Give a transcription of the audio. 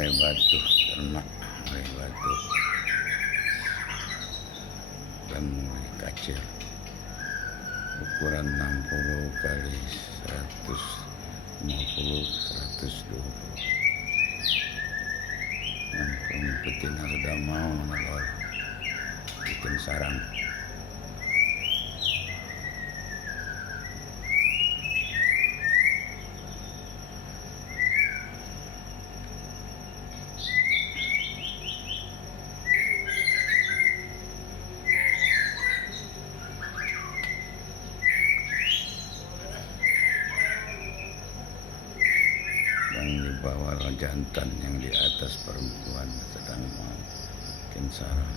mulai batu ternak, mulai batu dan mulai kecil, ukuran 60 kali 150 120. Dan betina sudah mau menelur, bikin sarang. Yang di bawah jantan, yang di atas perempuan sedang mau bikin sarang.